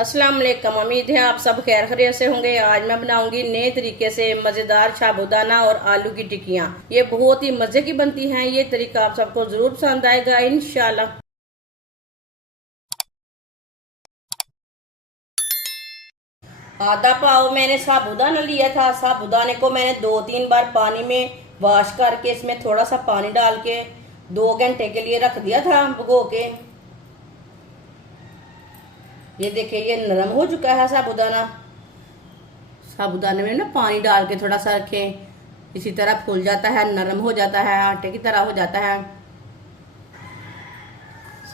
अस्सलाम वालेकुम। उम्मीद है आप सब खैर खैरियत से होंगे। आज मैं बनाऊंगी नए तरीके से मज़ेदार साबूदाना और आलू की टिक्कियाँ। ये बहुत ही मज़े की बनती हैं। ये तरीका आप सबको ज़रूर पसंद आएगा इंशाल्लाह। आधा पाव मैंने साबूदाना लिया था। साबूदाने को मैंने 2-3 बार पानी में वॉश करके इसमें थोड़ा सा पानी डाल के 2 घंटे के लिए रख दिया था भिगो के। ये देखिए ये नरम हो चुका है साबूदाना। साबूदाने में ना पानी डाल के थोड़ा सा रखें, इसी तरह फूल जाता है, नरम हो जाता है, आटे की तरह हो जाता है।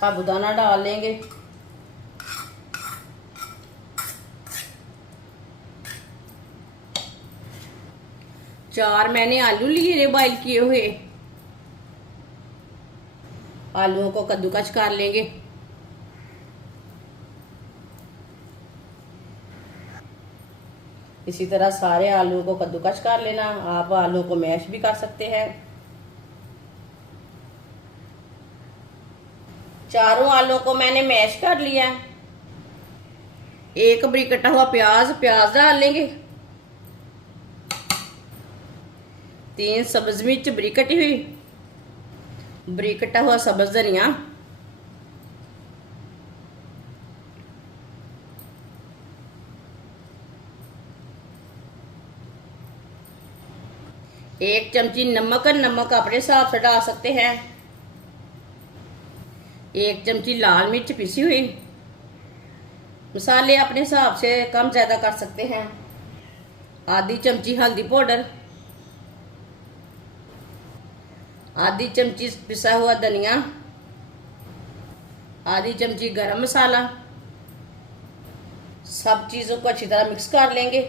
साबूदाना डाल लेंगे। चार मैंने आलू लिए बॉइल किए हुए। आलूओं को कद्दूकस कर लेंगे। इसी तरह सारे आलूओं को कद्दूकस कर लेना। आप आलू को मैश भी कर सकते हैं। चारों आलू को मैंने मैश कर लिया। एक बरीक कटा हुआ प्याज डाल लेंगे। 3 सब्ज मिर्च बरीक कटी हुई, बरीक कटा हुआ सब्ज धनिया, एक चमची नमक। नमक अपने हिसाब से डाल सकते हैं। 1 चमची लाल मिर्च पिसी हुई। मसाले अपने हिसाब से कम ज्यादा कर सकते हैं। आधी चमची हल्दी पाउडर, आधी चमची पिसा हुआ धनिया, आधी चमची गरम मसाला। सब चीजों को अच्छी तरह मिक्स कर लेंगे।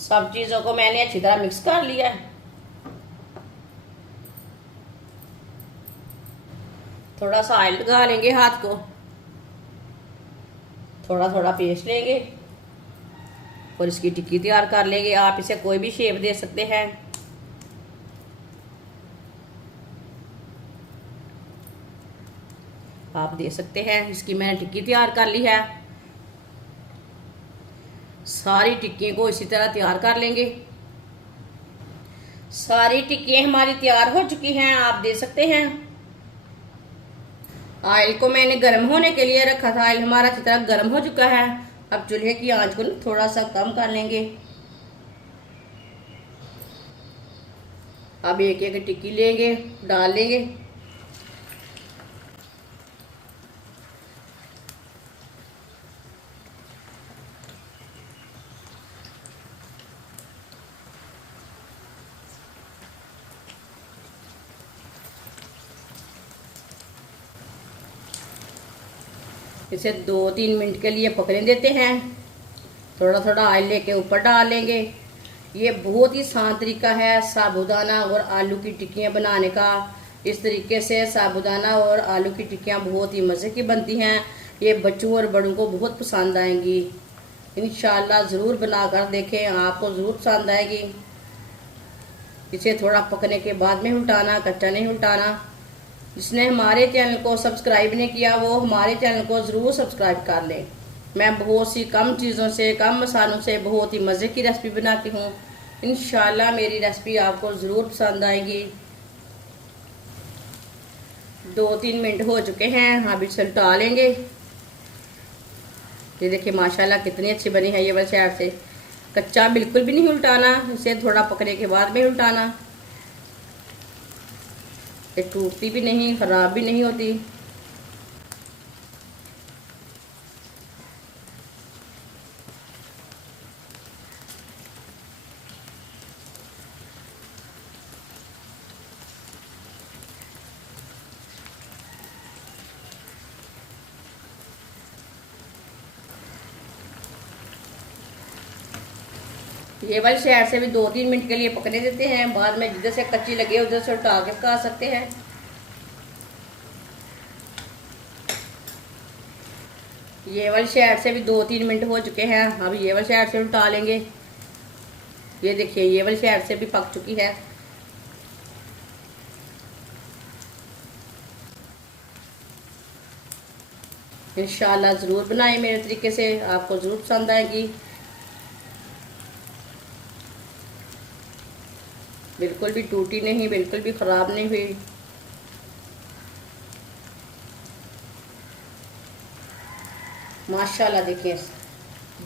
सब चीजों को मैंने अच्छी तरह मिक्स कर लिया है। थोड़ा सा ऑयल लगा लेंगे हाथ को, थोड़ा थोड़ा पेस्ट लेंगे और इसकी टिक्की तैयार कर लेंगे। आप इसे कोई भी शेप दे सकते हैं। आप दे सकते हैं। इसकी मैंने टिक्की तैयार कर ली है। सारी टिक्कियों को इसी तरह तैयार कर लेंगे। सारी टिक्कियां हमारी तैयार हो चुकी हैं। आप दे सकते हैं। ऑयल को मैंने गर्म होने के लिए रखा था। ऑयल हमारा अच्छी तरह गर्म हो चुका है। अब चूल्हे की आंच को थोड़ा सा कम कर लेंगे। अब एक एक टिक्की लेंगे, डाल लेंगे। इसे 2-3 मिनट के लिए पकने देते हैं। थोड़ा थोड़ा ऑयल लेके ऊपर डाल लेंगे। ये बहुत ही आसान तरीका है साबूदाना और आलू की टिक्कियाँ बनाने का। इस तरीके से साबूदाना और आलू की टिक्कियाँ बहुत ही मज़े की बनती हैं। ये बच्चों और बड़ों को बहुत पसंद आएंगी। इंशाल्लाह ज़रूर बनाकर देखें, आपको ज़रूर पसंद आएगी। इसे थोड़ा पकने के बाद में उल्टाना, कच्चा नहीं उल्टाना। जिसने हमारे चैनल को सब्सक्राइब नहीं किया वो हमारे चैनल को ज़रूर सब्सक्राइब कर लें। मैं बहुत सी कम चीज़ों से, कम मसालों से बहुत ही मज़े की रेसिपी बनाती हूँ। इंशाल्लाह मेरी रेसिपी आपको ज़रूर पसंद आएगी। 2-3 मिनट हो चुके हैं। अब इसे उल्टा लेंगे। ये देखिए माशाल्लाह कितनी अच्छी बनी है। ये वाली साइड से कच्चा बिल्कुल भी नहीं उल्टाना। इसे थोड़ा पकने के बाद में उल्टाना। ये टूटती भी नहीं, खराब भी नहीं होती। ये वाली साइड से भी 2-3 मिनट के लिए पकने देते हैं। बाद में जिधर से कच्ची लगे उधर से उल्टा के पका सकते हैं। ये वाली साइड से भी 2-3 मिनट हो चुके हैं। अब ये वाली साइड से उल्टा लेंगे। ये देखिए ये वाली साइड से भी पक चुकी है। इंशाल्लाह ज़रूर बनाएं मेरे तरीके से, आपको ज़रूर पसंद आएगी। बिल्कुल भी टूटी नहीं, बिल्कुल भी ख़राब नहीं हुई। माशाल्लाह देखिए,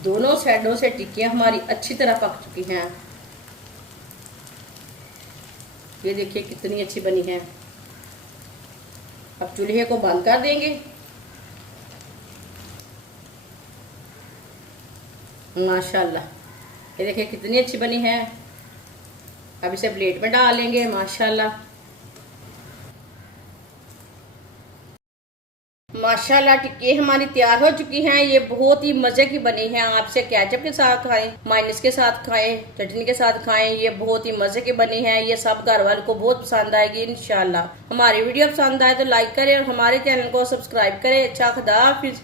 दोनों साइडों से टिक्कियाँ हमारी अच्छी तरह पक चुकी हैं। ये देखिए कितनी अच्छी बनी है। अब चूल्हे को बंद कर देंगे। माशाल्लाह ये देखिए कितनी अच्छी बनी है। अब इसे प्लेट में डाल लेंगे। माशाल्लाह माशाल्लाह टिक्की हमारी तैयार हो चुकी हैं। ये बहुत ही मज़े की बनी है। आपसे केचप के साथ खाएं, मायोनीज के साथ खाएं, चटनी के साथ खाएं। ये बहुत ही मज़े की बनी है। ये सब घर वालों को बहुत पसंद आएगी इंशाल्लाह। हमारी वीडियो पसंद आए तो लाइक करें और हमारे चैनल को सब्सक्राइब करें। अच्छा, खुदा हाफिज।